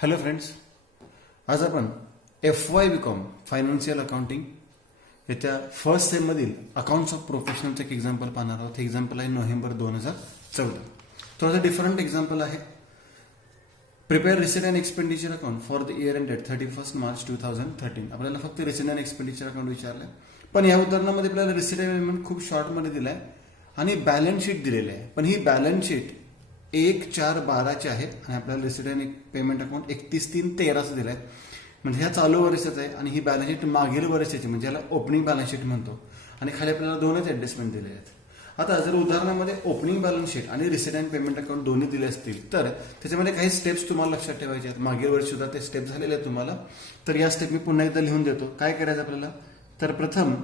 Hello friends, आज आपण FY BCom financial accounting याच्या फर्स्ट सेममधील अकाउंट्स ऑफ प्रोफेशनलचं एक एक्झाम्पल पाहणार आहोत. हे एक्झाम्पल आहे नोव्हेंबर 2014. थोडंसं डिफरंट एक्झाम्पल आहे. Prepare receipt and expenditure account for the year ended 31 March 2013. आपल्याला फक्त रिसीट अँड एक्सपेंडिचर अकाउंट विचारलं, पण या उदाहरणामध्ये आपल्याला रिसीट अँड पेमेंट खूप शॉर्टमध्ये दिलं आहे आणि बॅलन्स शीट दिलेली आहे. पण ही बॅलन्स शीट 1/4/12 आहे आणि आपल्याला रिसीट अँड पेमेंट अकाउंट 31/3/13 दिलं आहे. म्हणजे ह्या चालू वर्षाचं आहे आणि ही बॅलन्स शीट मागील वर्षाची, म्हणजे याला ओपनिंग बॅलन्स शीट म्हणतो. आणि खाली आपल्याला दोनच ऍडजस्टमेंट दिले आहेत. आता जर उदाहरणामध्ये ओपनिंग बॅलन्स शीट आणि रिसीट अँड पेमेंट अकाउंट दोन्ही दिले असतील तर त्याच्यामध्ये काही स्टेप्स तुम्हाला लक्षात ठेवायचे आहेत. मागील वर्षी सुद्धा ते स्टेप झालेले आहेत तुम्हाला. तर या स्टेप मी पुन्हा एकदा लिहून देतो. काय करायचं आपल्याला, तर प्रथम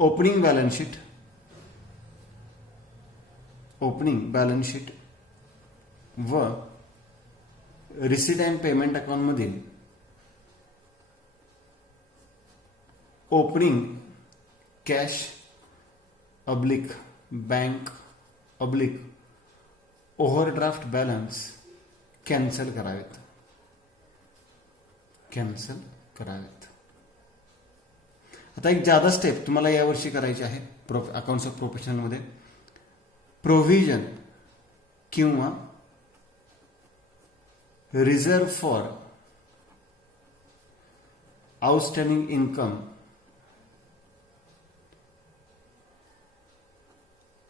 ओपनिंग बॅलन्स शीट व रिसीट अँड पेमेंट अकाउंट मधील opening cash oblique bank oblique overdraft balance cancel करावेत. आता एक जादा स्टेप तुम्हाला यावर्षी करायची आहे अकाउंट्स ऑफ प्रोफेशनल मध्ये. प्रोव्हिजन किंवा reserve for outstanding income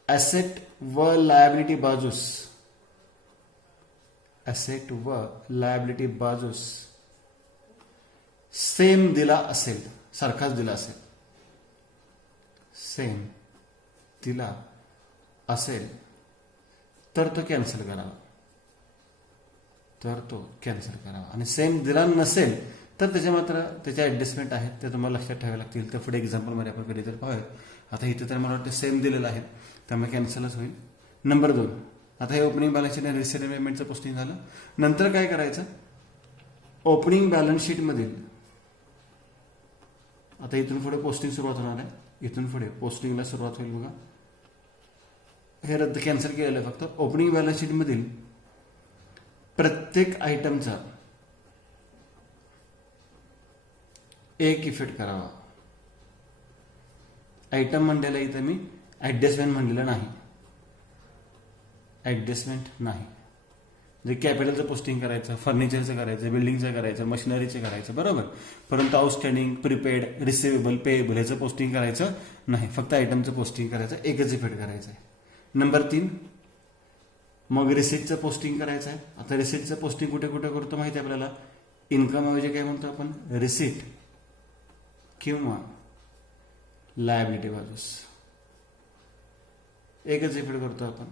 asset व लायबिलिटी बाजूस सेम दिला असेल, सारखाच दिला असेल, तर तो कॅन्सल करावा. आणि सेम दिला नसेल तर त्याच्या ऍडजस्टमेंट आहेत, ते तुम्हाला लक्षात ठेवावे लागतील. तर पुढे एक्झाम्पल मध्ये आपण कधीतरी पाहूया. आता इथे तर मला वाटतं सेम दिलेलं आहे, त्यामुळे कॅन्सलच होईल. नंबर 2, आता हे ओपनिंग बॅलन्स शीट आणि रिसीट पेमेंटचं पोस्टिंग झालं. नंतर काय करायचं, ओपनिंग बॅलन्स शीट मधील आता इथून पुढे पोस्टिंग सुरुवात होणार आहे. इथून पुढे पोस्टिंगला सुरुवात होईल बघा. हे रद्द कॅन्सल केलेलं आहे. फक्त ओपनिंग बॅलन्स शीट मधील प्रत्येक आयटमचा एक इफेक्ट करावा. आयटम म्हणलेला इथं मी ऍडजस्टमेंट म्हणलेलं नाही. म्हणजे कॅपिटलचं पोस्टिंग करायचं, फर्निचरचं करायचं, बिल्डिंगचं करायचं, मशिनरीचं करायचं, बरोबर. परंतु आउटस्टँडिंग, प्रीपेड, रिसिवेबल, पेएबल ह्याचं पोस्टिंग करायचं नाही. फक्त आयटमचं पोस्टिंग करायचं, एकच इफेक्ट करायचं आहे. नंबर 3, मग रिसीटचं पोस्टिंग करायचं आहे. आता रिसीटचं पोस्टिंग कुठे कुठे करतो माहिती आहे आपल्याला. इन्कम ऐवजी काय म्हणतो आपण, रिसीट किंवा लायबिलिटी बाजूस एकच इफेक्ट करतो आपण.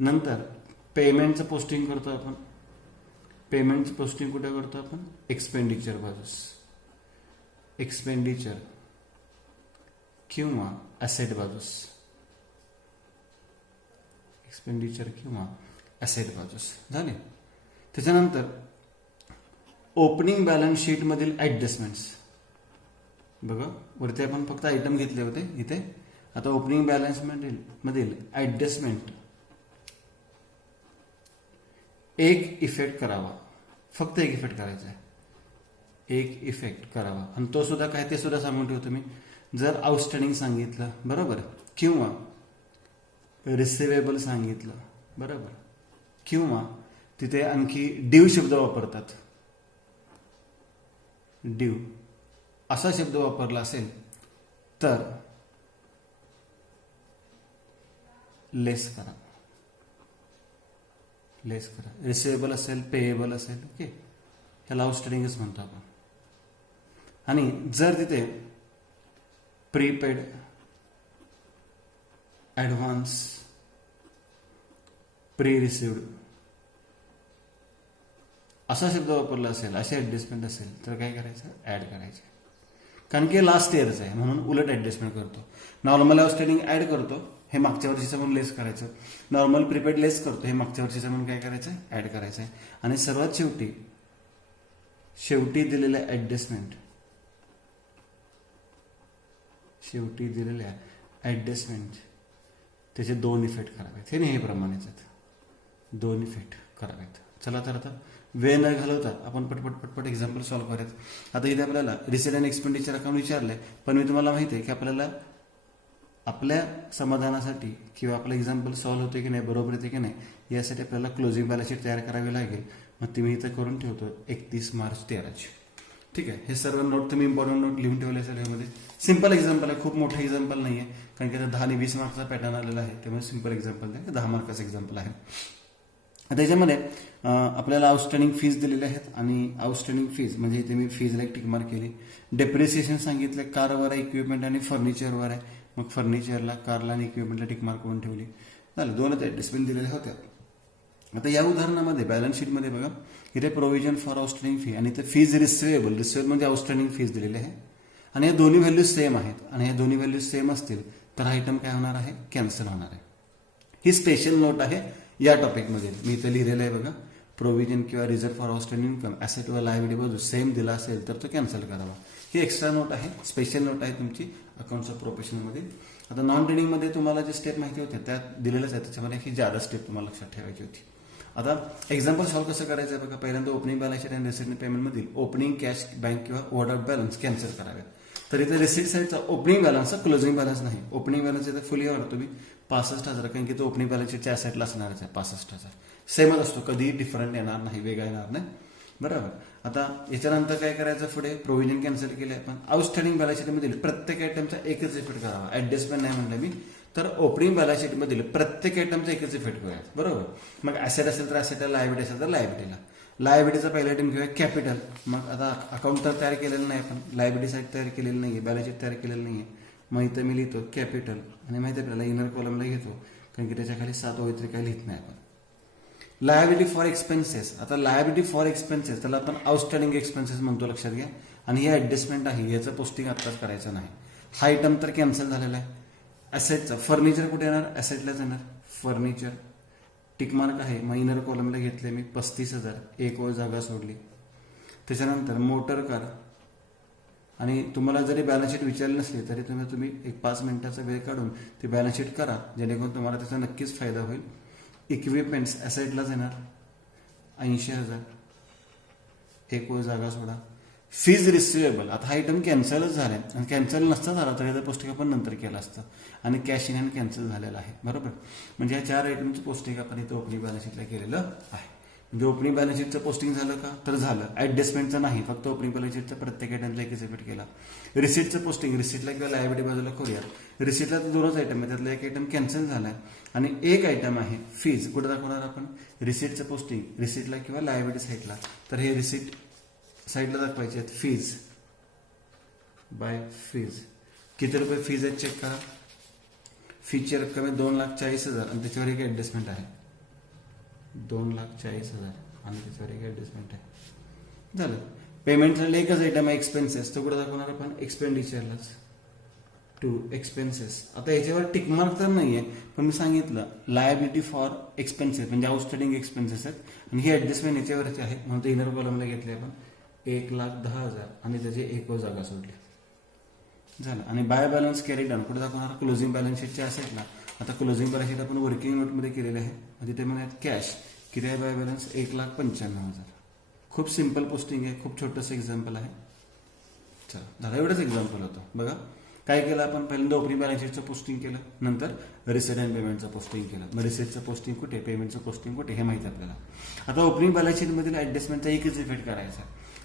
नंतर पेमेंटचं पोस्टिंग करतो आपण. पेमेंटचं पोस्टिंग कुठे करतो आपण, एक्सपेंडिचर बाजूस. एक्सपेंडिचर किंवा ॲसेट बाजूस. झाले. त्याच्यानंतर ओपनिंग बॅलन्स शीट मधील ऍडजस्टमेंट्स बघा. वरती आपण फक्त आयटम घेतले होते इथे. आता ओपनिंग बॅलन्स मधील ऍडजस्टमेंट एक इफेक्ट करावा. फक्त एक इफेक्ट करायचा आहे. एक इफेक्ट करावा. आणि तो सुद्धा काय, ते सुद्धा सांगून ठेवतो मी. जर आउटस्टँडिंग सांगितलं, बरोबर, किंवा रिसिवेबल सांगितलं, बरोबर, किंवा तिथे आणखी ड्यू शब्द वापरतात. ड्यू असा शब्द वापरला असेल तर लेस करा. रिसिवेबल असेल, पेएबल असेल, ओके, ह्याला आउटस्टँडिंगच म्हणतो आपण. आणि जर तिथे प्रीपेड, ऍडव्हान्स, प्री रिसिव्ड असा शब्द वापरला असेल, असे ऍडजस्टमेंट असेल तर काय करायचं, ऍड करायचे. कारण की लास्ट इयरचं आहे म्हणून उलट ऍडजस्टमेंट करतो. नॉर्मल आउटस्टँडिंग ऍड करतो, हे मागच्या वर्षीचं म्हणून लेस करायचं. नॉर्मल प्रीपेड लेस करतो, हे मागच्या वर्षीचं म्हणून काय करायचं, ऍड करायचं आहे. आणि सर्वात शेवटी दिलेल्या ऍडजस्टमेंट त्याचे 2 इफेक्ट करावेत. हे नेहमीप्रमाणेच आहेत, 2 इफेक्ट करावेत. चला तर आता वेळ न घालवता आपण पटपट एक्झाम्पल सॉल्व्ह करूयात. आता इथे आपल्याला रिसीट अँड एक्सपेंडिचर अकाउंट विचारलंय, पण मी तुम्हाला माहिती आहे की आपल्याला आपल्या समाधानासाठी किंवा आपलं एक्झाम्पल सॉल्व्ह होते की नाही, बरोबर येते की नाही, यासाठी आपल्याला क्लोजिंग बॅलन्स शीट तयार करावी लागेल. मग ती मी इथं करून ठेवतो 31 मार्च 13ची. ठीक आहे, हे सर्व नोट तुम्ही इम्पॉर्टंट नोट लिहून ठेवले असेल. यामध्ये सिंपल एक्झाम्पल आहे, खूप मोठं एक्झाम्पल नाही आहे, कारण की 10 आणि 20 मार्कचा पॅटर्न आलेला आहे, त्यामुळे सिंपल एक्झाम्पल आहे, 10 मार्काचं एक्झाम्पल आहे. त्याच्यामध्ये आपल्याला आउटस्टँडिंग फीज दिलेल्या आहेत आणि आउटस्टँडिंग फीज म्हणजे इथे मी फीजला एक टिकमार्क केली. डेप्रिसिएशन सांगितलं कारवर आहे, इक्विपमेंट आणि फर्निचरवर आहे. मग फर्निचरला, कारला आणि इक्विपमेंटला टिकमार्क करून ठेवली. झालं, 2च ऍडजस्टमेंट दिलेल्या होत्या. आता या उदाहरणामध्ये बॅलन्स शीटमध्ये बघा, इथे प्रोव्हिजन फॉर आउटस्टँडिंग फी आणि इथे फीज रिसिवेबल म्हणजे आउटस्टँडिंग फीज दिलेले आहे आणि या दोन्ही व्हॅल्यूज सेम आहेत. आणि या दोन्ही व्हॅल्यूज सेम असतील तर हा आयटम काय होणार आहे, कॅन्सल होणार आहे. ही स्पेशल नोट आहे या टॉपिकमध्ये. मी इथे लिहिलेलं आहे बघा, प्रोव्हिजन किंवा reserve for outstanding income asset व लायबिलिटी बाजू सेम दिला असेल तर तो कॅन्सल करावा. ही एक्स्ट्रा नोट आहे, स्पेशल नोट आहे तुमची अकाउंट्स ऑफ प्रोफेशनमध्ये. आता नॉन ट्रेडिंगमध्ये तुम्हाला जे स्टेप माहिती होते त्यात दिलेलंच आहे, त्याच्यामध्ये ही जादा स्टेप तुम्हाला लक्षात ठेवायची होती. आता एक्झाम्पल सॉल्व्ह कसं करायचं आहे बघा, पहिल्यांदा ओपनिंग बॅलन्स शीट आणि रिसिट पेमेंटमधील ओपनिंग कॅश बँक किंवा ओव्हरड्राफ्ट बॅलन्स कॅन्सल कराव्यात. तर इथे रिसिट साईडचा ओपनिंग बॅलन्स, क्लोजिंग बॅलन्स नाही. ओपनिंग बॅलन्स इथे फुली वाढतो तुम्ही 65,000, कारण की तो ओपनिंग बॅलन्स शीटच्या ॲसेटला असणारच आहे. 65,000 सेमच असतो, कधीही डिफरंट येणार नाही, वेगळा येणार नाही, बरोबर. आता याच्यानंतर काय करायचं, पुढे प्रोव्हिजन कॅन्सल केले आपण. आउटस्टँडिंग बॅलन्स शीटमधील प्रत्येक आयटमचा एकच इफेक्ट करावा. ऍडजस्टमेंट नाही म्हणलं मी, तर ओपनिंग बॅलन्स शीटमधील प्रत्येक आयटमचा एकच इफेक्ट करूया, बरोबर. मग ऍसेट असेल तर ऍसेटला, लायबिलिटी असेल तर लायबिलिटीला. लायबिलिटीचा पहिला आयटम घेऊया कॅपिटल. मग आता अकाउंट तर तयार केलेलं नाही आपण, लायबिलिटी साईड तयार केलेली नाहीये, बॅलन्स शीट तयार केलेलं नाहीये. मग इथं मी लिहितो कॅपिटल आणि माहिती आपल्याला इनर कॉलमला घेतो, कारण की त्याच्या खाली 7 ओळीत काही लिहित नाही आपण. Liability for expenses. आता लायबिलिटी फॉर एक्सपेन्सेस त्याला आपण आउटस्टँडिंग एक्सपेन्सेस म्हणतो, लक्षात घ्या. आणि ही ऍडजस्टमेंट आहे, याचं पोस्टिंग आत्ताच करायचं नाही. हा आयटम तर कॅन्सल झालेला आहे. ऍसेटचा फर्निचर कुठे येणार, ऍसेटलाच येणार. फर्निचर टिकमार्क आहे, मग इनर कॉलमला घेतले मी 35,000, एक ओळ जागा सोडली. त्याच्यानंतर मोटर कार. आणि तुम्हाला जरी बॅलन्स शीट विचारली नसली तरी तुम्ही एक 5 मिनिटाचा वेळ काढून ती बॅलन्स शीट करा, जेणेकरून तुम्हाला त्याचा नक्कीच फायदा होईल. इक्विपमेंट्स ऍसेटलाच येणार 80,000, एक ओळ जागा सोडा. फीज रिसिवेबल, आता हा आयटम कॅन्सलच झालाय आणि कॅन्सल नसता झाला तर याचं पोस्टिंग आपण नंतर केलं असतं. आणि कॅश इन हँड कॅन्सल झालेला आहे, बरोबर. म्हणजे या 4 आयटमचं पोस्टिंग आपण इथं ओपनिंग बॅलन्स शीटला केलेलं आहे. म्हणजे ओपनिंग बॅलन्स शीटचं पोस्टिंग झालं का, तर झालं. ऍडजस्टमेंटचं नाही, फक्त ओपनिंग बॅलन्स शीटचं प्रत्येक आयटमचा एकच इफेक्ट केला. रिसिटचं पोस्टिंग रिसिटला किंवा लायबिलिटी बाजूला करूया. रिसिटला तर 2च आयटम आहे, त्यातला एक आयटम कॅन्सल झालाय आणि एक आयटम आहे फीज. कुठे दाखवणार आपण, रिसिटचं पोस्टिंग रिसिटला किंवा लायबिलिटी साईडला. तर हे रिसिट साईडला दाखवायचे आहेत, फीज बाय फीज. किती रुपये फीज आहेत चेक करा. फीजची रक्कम आहे 2,40,000 आणि त्याच्यावर एक ऍडजस्टमेंट आहे 2,40,000 आणि त्याच्यावर एक ऍडजस्टमेंट आहे. झालं. पेमेंट झालं, एकच आयटम आहे एक्सपेन्सेस, तो कुठे दाखवणार आपण, एक्सपेंडिचरलाच. To expenses. आता याच्यावर टिकमार्क तर नाहीये, पण मी सांगितलं लायबिलिटी फॉर एक्सपेन्सेस म्हणजे आउटस्टँडिंग एक्सपेन्सेस आहेत आणि ही ऍडजस्टमेंट याच्यावरची आहे, म्हणून ते इनर कॉलमला घेतले आपण 1,10,000 आणि त्याची एक जागा सोडली. झालं. आणि बाय बॅलन्स कॅरी डाऊन कुठे दाखवणार, क्लोजिंग बॅलन्स शीटच्या असेटला. आता क्लोजिंग बॅलन्स शीट आपण वर्किंग नोटमध्ये केलेले आहे, म्हणजे ते म्हणतात कॅश. किती आहे बाय बॅलन्स, 1,95,000. खूप सिंपल पोस्टिंग आहे, खूप छोटंसं एक्झाम्पल आहे. चला, दादा एवढंच एक्झाम्पल होतं बघा. काय केलं आपण, पहिल्यांदा ओपनिंग बॅलन्स शीटचं पोस्टिंग केलं, नंतर रिसिट अँड पेमेंटचं पोस्टिंग केलं. मग रिसिटचं पोस्टिंग कुठे, पेमेंटचं पोस्टिंग कुठे, हे माहिती आपल्याला. आता ओपनिंग बॅलन्स शीटमधील ऍडजस्टमेंटचा एकच इफेक्ट करायचा.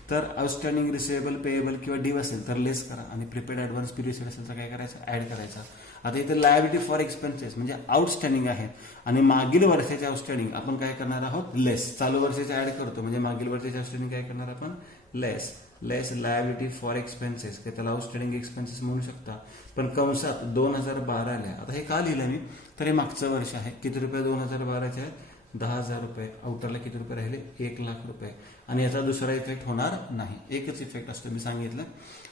तर आउटस्टँडिंग रिसिवेबल, पेएबल किंवा ड्यू असेल तर लेस करा आणि प्रिपेड ऍडव्हान्स पीरियड असेल तर काय करायचं, ऍड करायचा. आता इथे लायबिलिटी फॉर एक्सपेन्सेस म्हणजे आउटस्टँडिंग आहे आणि मागील वर्षाचे आउटस्टँडिंग आपण काय करणार आहोत, लेस. चालू वर्षाचे ऍड करतो म्हणजे मागील वर्षाचे आउटस्टँडिंग काय करणार आपण, लेस. लेस लायबिलिटी फॉर एक्सपेन्सेस, की त्याला आउटस्टँडिंग एक्सपेन्सेस म्हणू शकता, पण कंसात 2012 आल्या. आता हे का लिहिलं मी, तर हे मागचं वर्ष आहे. किती रुपये 2012चे आहेत, 10,000 रुपये. आउटरला किती रुपये राहिले, 1,00,000 रुपये. आणि याचा दुसरा इफेक्ट होणार नाही, एकच इफेक्ट असतो, मी सांगितलं.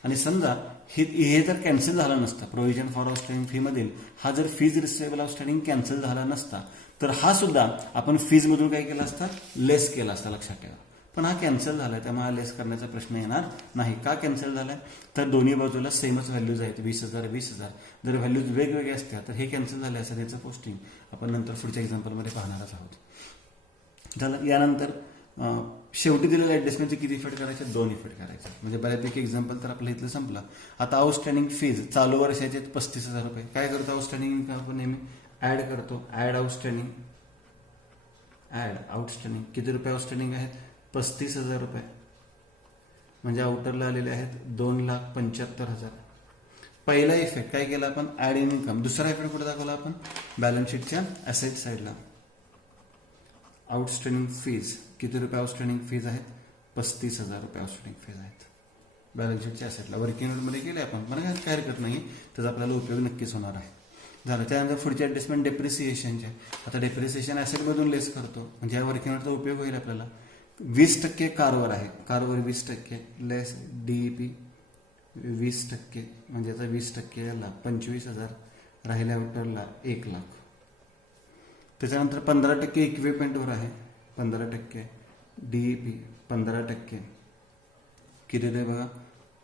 आणि समजा हे जर कॅन्सल झाला नसता, प्रोव्हिजन फॉर आउटस्टँडिंग फी मधील हा जर फीज रिसिवेबल आउटस्टँडिंग कॅन्सल झाला नसता तर हा सुद्धा आपण फीज मधून काय केला असता, लेस केला असता, लक्षात ठेवा. पण हा कॅन्सल झालाय, त्यामुळे हा लेस करण्याचा प्रश्न येणार नाही. का कॅन्सल झालाय, तर दोन्ही बाजूला सेमच व्हॅल्यूज आहेत, 20,000 20,000. जर व्हॅल्यूज वेगवेगळे असत्या तर हे कॅन्सल झाले असं त्याचं पोस्टिंग आपण नंतर पुढच्या एक्झाम्पलमध्ये पाहणारच आहोत. झालं. यानंतर शेवटी दिलेल्या ॲडजस्टमेंटचे किती इफेक्ट करायचे? 2 इफेक्ट करायचे. म्हणजे बऱ्यापैकी एक्झाम्पल तर आपलं इथलं संपलं. आता आउटस्टँडिंग फीज चालू वर्षाचे 35,000 रुपये. काय करतो आउटस्टँडिंग इन्कम आपण नेहमी ऍड करतो. ऍड आउटस्टँडिंग किती रुपये आउटस्टँडिंग आहेत? 35,000 रुपये. म्हणजे आउटरला आलेले आहेत 2,75,000. पहिला इफेक्ट काय केला आपण? Add in income. दुसरा इफेक्ट कुठे दाखवला आपण? बॅलन्स शीटच्या ऍसेट साईडला. आउटस्टँडिंग फीज किती रुपये आउटस्टँडिंग फीज आहेत? 35,000 रुपये आउटस्टँडिंग फीज आहेत बॅलन्स शीटच्या ॲसेटला. वर्किंग नोटमध्ये केले आपण, पण काय हरकत नाही, त्याचा आपल्याला उपयोग नक्कीच होणार आहे. झालं. त्यानंतर पुढची ॲडजस्टमेंट डेप्रिसिएशनचे. आता डेप्रिसिएशन ॲसेटमधून लेस करतो, म्हणजे या वर्किंग नोटचा उपयोग होईल आपल्याला. 20% कारवर आहे, कारवर 20% लेस डीईपी 20%, म्हणजे याचा 20% याला 25,000, राहिल्या आउटरला 1,00,000. त्याच्यानंतर 15% इक्विपमेंटवर आहे, 15% डीईपी 15%, किती रे बघा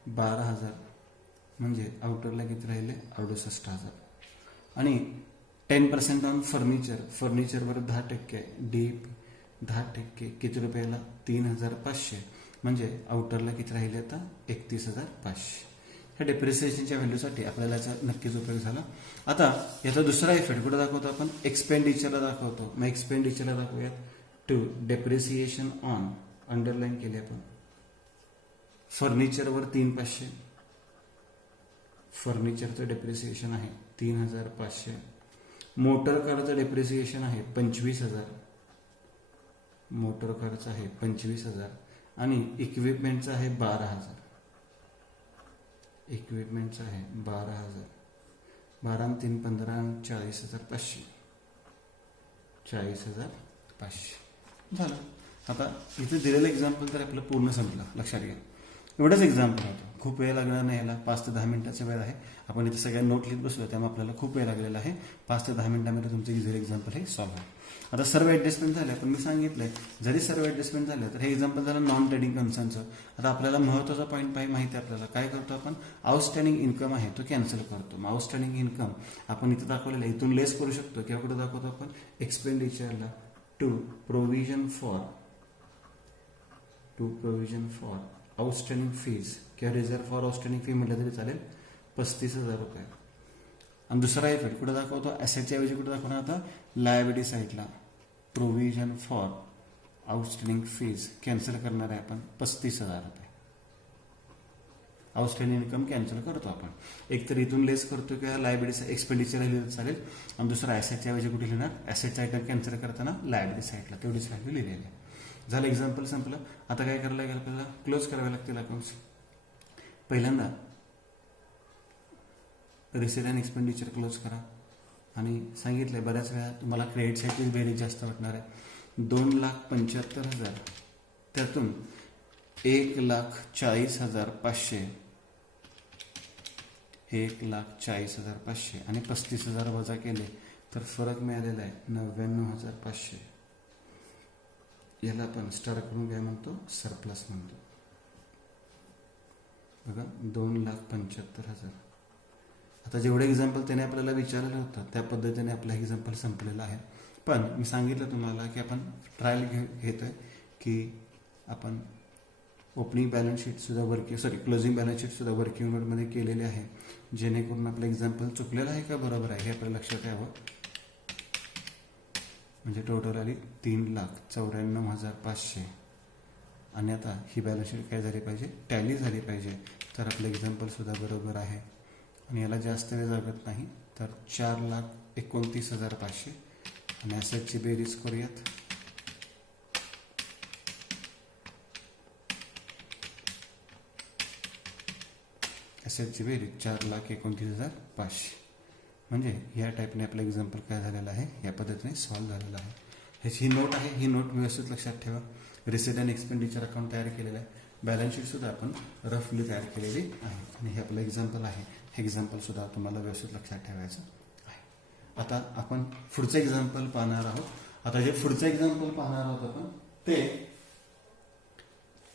12,000, म्हणजे आउटरला किती राहिले? 68,000. आणि 10% ऑन फर्निचरवर 10% डीईपी 10%, किती रुपयाला? 3,500, म्हणजे आउटरला किती राहिले आता? 31,500. ह्या डेप्रिसिएशनच्या व्हॅल्यूसाठी आपल्याला याचा नक्कीच उपयोग झाला. आता याचा दुसरा इफेक्ट कुठे दाखवतो आपण? एक्सपेंडिचरला दाखवतो. मग एक्सपेंडिचरला दाखवूयात. टू डेप्रिसिएशन ऑन, अंडरलाईन केले आपण. फर्निचरवर 3,500, फर्निचरचं डेप्रिसिएशन आहे 3,500. मोटर कारचं डेप्रिसिएशन आहे 25,000, मोटर कारचं आहे 25,000. आणि इक्विपमेंटचं आहे 12,000, इक्विपमेंटचं आहे 12,000. 12 आणि 3 15 आणि 40,500, 40,500 झालं. आता इथे दिलेलं एक्झाम्पल तर आपलं पूर्ण संपलं. लक्षात घ्या, एवढंच एक्झाम्पल होतं. खूप वेळ लागणार नाही याला, 5 ते 10 मिनिटाचा वेळ आहे. आपण इथे सगळ्या नोट लिहित बसलो, त्यामुळे आपल्याला खूप वेळ लागलेला आहे. 5 ते 10 मिनिटांमध्ये तुमचं इझिली एक्झाम्पल हे सॉल्व्ह आहे. आता सर्व ॲडजस्टमेंट झाले, पण मी सांगितलंय जरी सर्व ॲडजस्टमेंट झालं तर हे एक्झाम्पल झालं नॉन ट्रेडिंग कन्सर्नचं. आता आपल्याला महत्त्वाचा पॉईंट माहिती आहे आपल्याला. काय करतो आपण? आउटस्टँडिंग इन्कम आहे तो कॅन्सल करतो. मग आउटस्टँडिंग इन्कम आपण इथं दाखवलेलं आहे, इथून लेस करू शकतो किंवा कुठं दाखवतो आपण? एक्सपेंडिचरला. To provision for outstanding fees किंवा रिझर्व फॉर आउटस्टँडिंग फी म्हटलं तरी चालेल, 35,000 रुपये. आणि दुसरा इफेक्ट कुठं दाखवतो? ॲसेटच्या ऐवजी कुठं दाखवणार आता? लायबिलिटी साईडला. Provision for outstanding fees cancel करणार आहे आपण 35,000 रुपये. आउटस्टँडिंग इन्कम कॅन्सल करतो आपण. एक तर इथून लेस करतो किंवा लायबिलिटी एक्सपेंडिचर लिहिलं चालेल. आणि दुसरा ॲसेटच्या ऐवजी कुठे लिहिणार? ॲसेटचा आयटम कॅन्सल करताना लायबिलिटी साईडला तेवढीच व्हॅल्यू लिहिलेली आहे. झालं, एक्झाम्पल संपलं. आता काय करायला लागेल आपल्याला? क्लोज करावे लागतील अकाउंट्स. पहिल्यांदा रिसीट अँड एक्सपेंडिचर क्लोज करा. आणि सांगितलंय बऱ्याच वेळा तुम्हाला क्रेडिट साईडची बेरीज जास्त वाटणार आहे. 2,75,000 त्यातून 1,40,500, 1,40,500 आणि 35,000 वजा केले तर फरक मिळालेला आहे 99,500. याला आपण स्टार करून काय म्हणतो? सरप्लस म्हणतो. बघा 2,75,000. आता जेवढे एक्झाम्पल त्याने आपल्याला विचारलेलं होतं त्या पद्धतीने आपला एक्झाम्पल संपलेला आहे. पण मी सांगितलं तुम्हाला की आपण ट्रायल घेतोय की आपण ओपनिंग बॅलन्स शीटसुद्धा क्लोजिंग बॅलन्स शीटसुद्धा वर्किंग नोटमध्ये केलेले आहे, जेणेकरून आपलं एक्झाम्पल चुकलेलं आहे का बरोबर आहे हे आपल्याला लक्षात यावं. म्हणजे टोटल आली 3,94,500. आणि आता ही बॅलन्स शीट काय झाली पाहिजे? टॅली झाली पाहिजे. तर आपलं एक्झाम्पलसुद्धा बरोबर आहे. आणि याला जास्त वेळ लागत नाही, तर 4,29,500. आणि ॲसेटची बेरीज करूयात. ॲसेटची बेरीज 4,29,500. म्हणजे या टाईपने आपलं एक्झाम्पल काय झालेलं आहे? या पद्धतीने सॉल्व्ह झालेलं आहे. ह्याची ही नोट आहे, ही नोट व्यवस्थित लक्षात ठेवा. रिसीट अँड एक्सपेंडिचर अकाउंट तयार केलेलं आहे. बॅलन्स शीटसुद्धा आपण रफली तयार केलेली आहे. आणि हे आपलं एक्झाम्पल आहे. हे एक्झाम्पलसुद्धा तुम्हाला व्यवस्थित लक्षात ठेवायचं आहे. आता आपण पुढचं एक्झाम्पल पाहणार आहोत. आता जे पुढचं एक्झाम्पल पाहणार आहोत आपण ते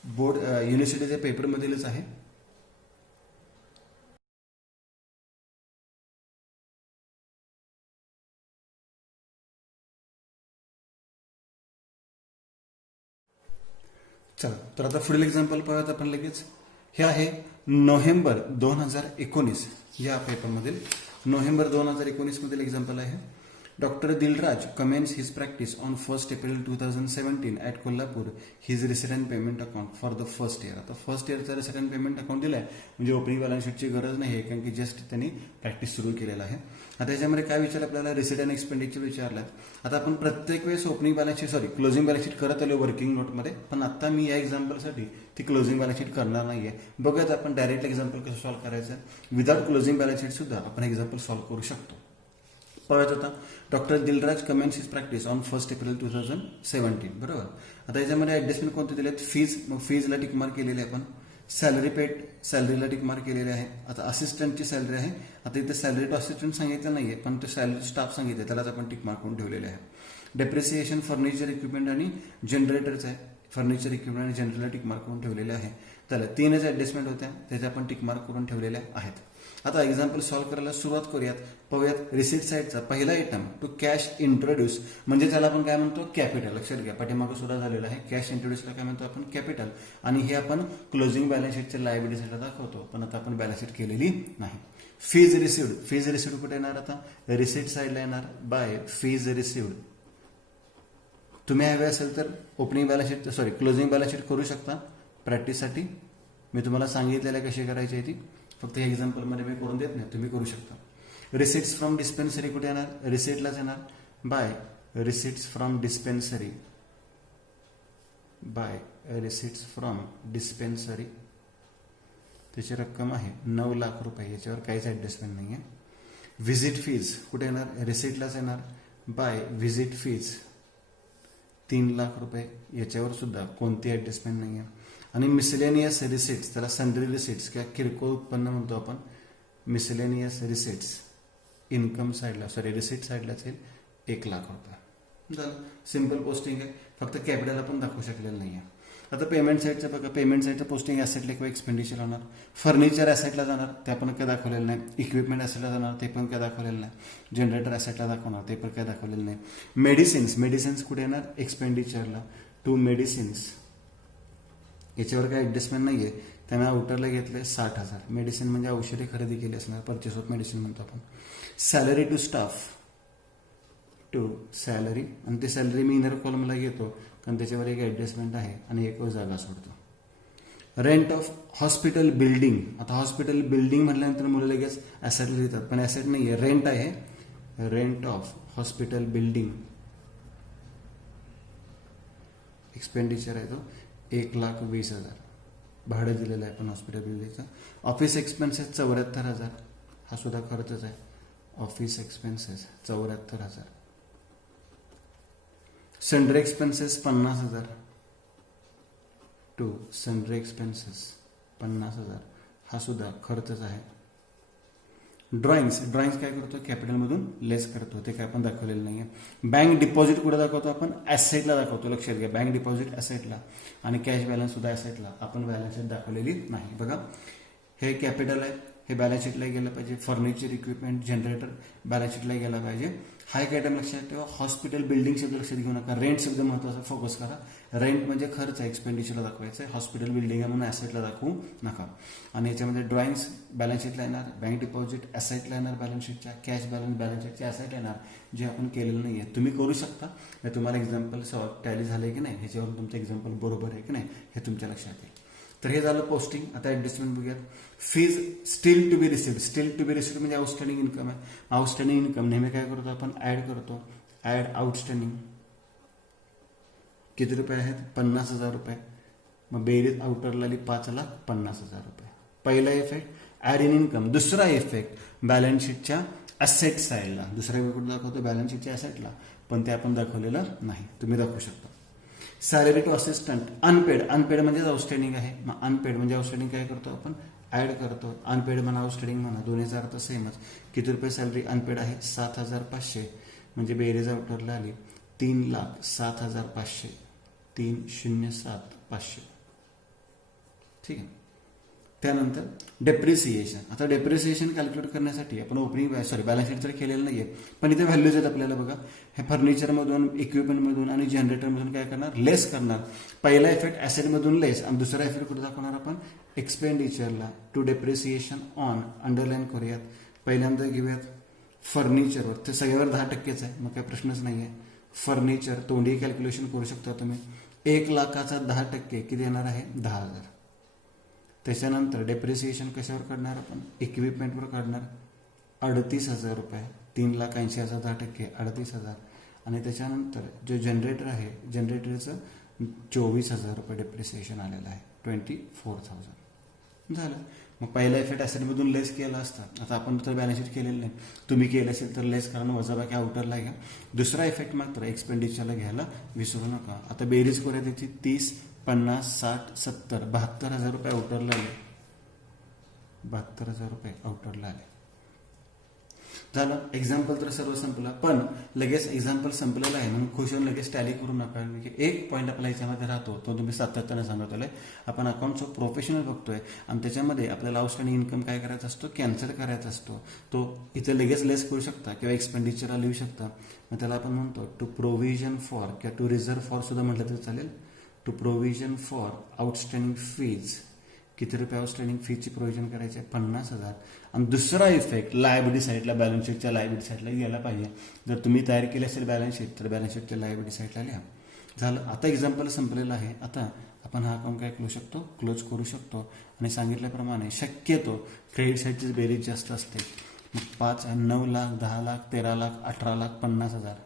बोर्ड युनिव्हर्सिटीच्या पेपरमधीलच आहे. चला तर आता पुढील एक्झाम्पल पाहूयात आपण लगेच. हे आहे नोव्हेंबर 2019 या पेपरमधील नोव्हेंबर 2019 मधील एक्झाम्पल आहे. Doctor Dilraj comments his practice on 1 April 2017 at Kolhapur his resident payment account for the first year. आता फर्स्ट इयरचा रेसिडेंट पेमेंट अकाउंट दिलाय म्हणजे ओपनिंग बॅलन्स शीटची गरज नाही आहे, कारण की जस्ट त्यांनी प्रॅक्टिस सुरू केलेला आहे. आता याच्यामध्ये काय विचारलं आपल्याला, रेसिडेंट एक्सपेंडिचर विचारलं. आता आपण प्रत्येक वेळेस opening balance sheet closing balance sheet करत आलो वर्किंग नोटमध्ये, पण आता मी या एक्झाम्पलसाठी ती क्लोजिंग बॅलन्स शीट करणार नाहीये. बघत आपण डायरेक्ट एक्झाम्पल कसं सॉल्व्ह करायचं. विदाउट क्लोजिंग बॅलन्स शीट सुद्धा आपण एक्झाम्पल सॉल्व्ह करू शकतो. पाहत होता doctor Dilraj comments his practice on 1 April 2017. बरोबर. आता याच्यामध्ये ऍडजस्टमेंट कोणते दिलेत, फीज, मग फीजला टिक मार्क केलेले आपण. सॅलरी पेड, सॅलरीला टिक मार्क केलेले आहे. आता असिस्टंटची सॅलरी आहे. आता इथे सॅलरी टू असिस्टंट सांगितलं नाहीये, पण तो सॅलरी स्टाफ सांगितले, त्यालाच आपण टिक मार्क करून ठेवलेले आहे. डेप्रिसिएशन फर्निचर इक्विपमेंट आणि जनरेटरचं आहे. फर्निचर इक्विपमेंट आणि जनरेटर टिक मार्क करून ठेवलेले आहे. त्याला 3च ऍडजस्टमेंट होत्या, त्याच्या आपण टिक मार्क करून ठेवलेल्या आहेत. आता एक्झाम्पल सॉल्व्ह करायला सुरुवात करूयात. पाहूयात रिसिट साईडचा पहिला आयटम टू कॅश इंट्रोड्यूस, म्हणजे त्याला आपण काय म्हणतो, कॅपिटल. लक्षात घ्या, पाठीमागं सुद्धा झालेला आहे. कॅश इंट्रोड्यूसला काय म्हणतो आपण, कॅपिटल. आणि हे आपण क्लोजिंग बॅलन्स शीटच्या लायबिलिटी साईडला दाखवतो, पण आता आपण बॅलन्स शीट केलेली नाही. फीज रिसिव्ड, फीज रिसिव्ड कुठे येणार, आता रिसिट साईडला येणार बाय फीज रिसिव्ड. तुम्ही हवे असेल तर opening balance sheet closing balance sheet करू शकता प्रॅक्टिससाठी. मी तुम्हाला सांगितलेलं कशी करायची आहे ती, फक्त या एक्झाम्पलमध्ये मी करून देत नाही, तुम्ही करू शकता. रिसिट्स फ्रॉम डिस्पेन्सरी कुठे येणार, रिसिटलाच येणार by receipts from dispensary, by receipts from dispensary. त्याची रक्कम आहे 9 लाख रुपये, याच्यावर काहीच ऍडजस्टमेंट नाही आहे. व्हिजिट फीज कुठे येणार, रिसिटलाच येणार बाय व्हिजिट फीज 3 लाख रुपये, याच्यावर सुद्धा कोणती ऍडजस्टमेंट नाही आहे. आणि मिसलेनियस रिसिट्स, त्याला सन्ड्री रिसिट्स किंवा किरकोळ उत्पन्न म्हणतो आपण. मिसलेनियस रिसिट्स इन्कम साईडला रिसिट साईडलाच येईल 1 लाख रुपये. झालं, सिम्पल पोस्टिंग आहे, फक्त कॅपिटल आपण दाखवू शकलेलं नाही आहे. आता पेमेंट साईडचं बघा, पेमेंट साईडचं पोस्टिंग ॲसेटला किंवा एक्सपेंडिचर होणार. फर्निचर ॲसेटला जाणार, ते आपण काय दाखवलेलं नाही. इक्विपमेंट ॲसेटला जाणार, ते पण काय दाखवलेलं नाही. जनरेटर ॲसेटला दाखवणार, ते पण काय दाखवलेलं नाही. मेडिसिन्स कुठे येणार, एक्सपेंडिचरला. टू मेडिसिन्स, याच्यावर काही ऍडजस्टमेंट नाहीये, त्यांना आउटरला घेतले 60,000. मेडिसिन म्हणजे औषधी खरेदी केली असणार, परचेस ऑफ मेडिसिन म्हणतो आपण. Salary to staff, to salary, आणि ते सॅलरी मी इनर कॉलमला घेतो कारण त्याच्यावर एक ऍडजस्टमेंट आहे आणि एक जागा सोडतो. रेंट ऑफ हॉस्पिटल बिल्डिंग, आता हॉस्पिटल बिल्डिंग म्हटल्यानंतर मुलं लगेच ऍसेट लिहितात, पण ऍसेट नाहीये, रेंट आहे. Rent of hospital building, expenditure आहे तो 1,20,000 भाडं दिलेलं आहे पण हॉस्पिटल बिल्डिंगचं. ऑफिस एक्सपेन्सेस 74,000, हा सुद्धा खर्चच आहे. Office expenses 74,000. Sundry expenses 50,000, to sundry expenses 50,000, हा सुद्धा खर्चच आहे. ड्रॉइंग्स काय करतो, कॅपिटलमधून लेस करतो, ते काय आपण दाखवलेलं नाहीये. बँक डिपॉझिट कुठे दाखवतो आपण, ऍसेटला दाखवतो. लक्षात घ्या, बँक डिपॉझिट ऍसेटला आणि कॅश बॅलन्स सुद्धा ऍसेटला, आपण बॅलन्स शीट दाखवलेली नाही. बघा, हे कॅपिटल आहे, हे बॅलन्स शीटला गेलं पाहिजे. फर्निचर इक्विपमेंट जनरेटर बॅलन्स शीटला गेला पाहिजे. हा एक आयटम लक्षात ठेवा. हॉस्पिटल बिल्डिंग शब्द लक्षात घेऊ नका, रेंट शब्द महत्वाचा फोकस करा. रेंट म्हणजे खर्च आहे, एक्सपेंडिचरला दाखवायचं आहे. हॉस्पिटल बिल्डिंग आहे म्हणून ऍसेटला दाखवू नका. आणि याच्यामध्ये ड्रॉइंग्स बॅलन्स शीटला येणार, बँक डिपॉझिट ऍसेटला येणार बॅलन्स शीटच्या, कॅश बॅलन्स शीटच्या ऍसेट येणार, जे आपण केलेलं नाहीये. तुम्ही करू शकता, तुम्हाला एक्झाम्पल टॅली झालंय की नाही, ह्याच्यावरून तुमचं एक्झाम्पल बरोबर आहे की नाही हे तुमच्या लक्षात येईल. तर हे झालं पोस्टिंग. आता ऍडजस्टमेंट बघूयात. Fees still to be received, still to be received म्हणजे आउटस्टँडिंग इन्कम आहे. आउटस्टँडिंग इन्कम नेहमी काय करतो आपण, ऍड करतो. ऍड आउटस्टँडिंग किती रुपये आहेत, 50,000 रुपये. मग बेरीज आउटरला आली 5,50,000 रुपये. पहिला इफेक्ट ऍड इन इन्कम. दुसरा इफेक्ट बॅलन्स शीटच्या ऍसेट साईडला, दुसरा इफेक्ट दाखवतो बॅलन्स शीटच्या ऍसेटला, पण ते आपण दाखवलेलं नाही, तुम्ही दाखवू शकता. सॅलरी टू असिस्टंट अनपेड म्हणजे आउटस्टँडिंग आहे. मग अनपेड म्हणजे आउटस्टँडिंग काय करतो आपण, ऍड करतो. अनपेड म्हणा आउटस्टँडिंग म्हणा, दोन्हीचा अर्थ सेमच. किती रुपये सॅलरी अनपेड आहे, 7,500, म्हणजे बेरीज आउटरला आली 3,07,500, 3,07,500. ठीक आहे. त्यानंतर डेप्रिसिएशन. आता डेप्रिसिएशन कॅल्क्युलेट करण्यासाठी आपण बॅलन्स शीट तर केलेलं नाहीये, पण इथे व्हॅल्यूज आहेत आपल्याला बघा. हे फर्निचरमधून, इक्विपमेंटमधून आणि जनरेटरमधून काय करणार, लेस करणार. पहिला इफेक्ट ॲसेटमधून लेस आणि दुसरा इफेक्ट कुठे दाखवणार आपण, एक्सपेंडिचरला. टू डेप्रिसिएशन ऑन अंडरलाईन करूयात. पहिल्यांदा घेऊयात फर्निचरवर, ते सगळ्यावर 10%च आहे, मग काही प्रश्नच नाही आहे. फर्निचर तोंडी कॅल्क्युलेशन करू शकता तुम्ही. 1,00,000चा 10% किती येणार आहे, 10,000. त्याच्यानंतर डेप्रिसिएशन कशावर काढणार आपण, इक्विपमेंटवर काढणार. 38,000 रुपये. 3,80,000 10% 38,000. आणि त्याच्यानंतर जो जनरेटर आहे, जनरेटरचं 24,000 रुपये डेप्रिसिएशन आलेलं आहे, 24,000 झालं. मग पहिला इफेक्ट ॲसेटमधून लेस केला असता. आता आपण तर बॅलन्स शीट केलेलं नाही, तुम्ही केलं असेल तर लेस करणं वजाबाकी आउटरला घ्या. दुसरा इफेक्ट मात्र एक्सपेंडिचरला घ्यायला विसरू नका. आता बेरीज करूया त्याची. 30, 50, 60, 70, 72,000 रुपये आउटरला आले. 72,000 रुपये आउटरला आले. झालं. एक्झाम्पल तर सर्व संपलं, पण लगेच एक्झाम्पल संपलेलं आहे म्हणून खुश होऊन लगेच टॅली करू नका. एक पॉईंट आपला याच्यामध्ये राहतो, तो तुम्ही सातत्याने सांगत आलाय. आपण अकाउंट्स ऑफ प्रोफेशनल बघतोय आणि त्याच्यामध्ये आपल्याला आउटस्टँडिंग इन्कम काय करायचा असतो, कॅन्सल करायचा असतो. तो इथे लगेच लेस करू शकता किंवा एक्सपेंडिचरला लिहू शकता. मग त्याला आपण म्हणतो टू प्रोव्हिजन फॉर किंवा टू रिझर्व फॉर सुद्धा म्हटलं तरी चालेल. To provision for outstanding fees. किती रुपये आउटस्टँडिंग फीची प्रोव्हिजन करायचे, 50,000. आणि दुसरा इफेक्ट लायबिलिटी साईडला, बॅलन्स शीटच्या लायबिलिटी साईडला गेला पाहिजे. जर तुम्ही तयार केली असेल बॅलन्स शीट तर बॅलन्स शीटच्या लायबिलिटी साईडला लिहा. झालं. आता एक्झाम्पल संपलेलं आहे. आता आपण हा अकाउंट काय करू शकतो, क्लोज करू शकतो. आणि सांगितल्याप्रमाणे शक्यतो क्रेडिट साईडचीच बेरीज जास्त असते. मग 5, 9 लाख, 10 लाख, 13 लाख, 18 लाख 50,000,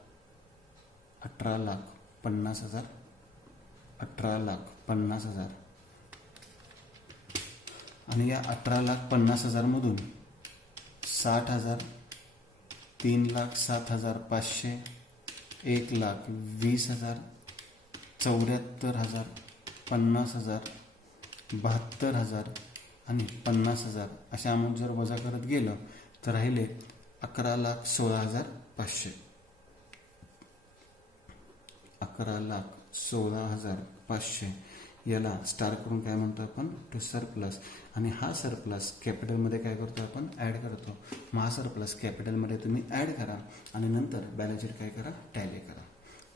18 लाख 50,000, 18 लाख 50,000. आणि या 18,50,000 मधून 60,000, 3,07,500, 1,20,000, 74,000, 50,000, 72,000 आणि 50,000 अशा अमाऊंट जर वजा करत गेलं तर राहिले 11,16,500. 11,16,500 याला स्टार करून काय म्हणतो आपण, टू सरप्लस. आणि हा सरप्लस कॅपिटलमध्ये काय करतो आपण, ॲड करतो. मग हा सरप्लस कॅपिटलमध्ये तुम्ही ॲड करा आणि नंतर बॅलन्स शीट काय करा, टॅली करा.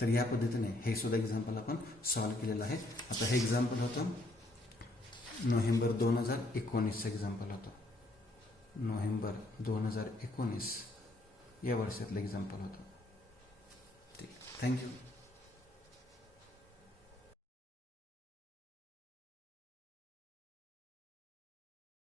तर या पद्धतीने हे सुद्धा एक्झाम्पल आपण सॉल्व्ह केलेलं आहे. आता हे एक्झाम्पल होतं नोव्हेंबर 2019चं एक्झाम्पल होतं. नोव्हेंबर 2019 या वर्षातलं एक्झाम्पल होतं. ठीक, थँक्यू.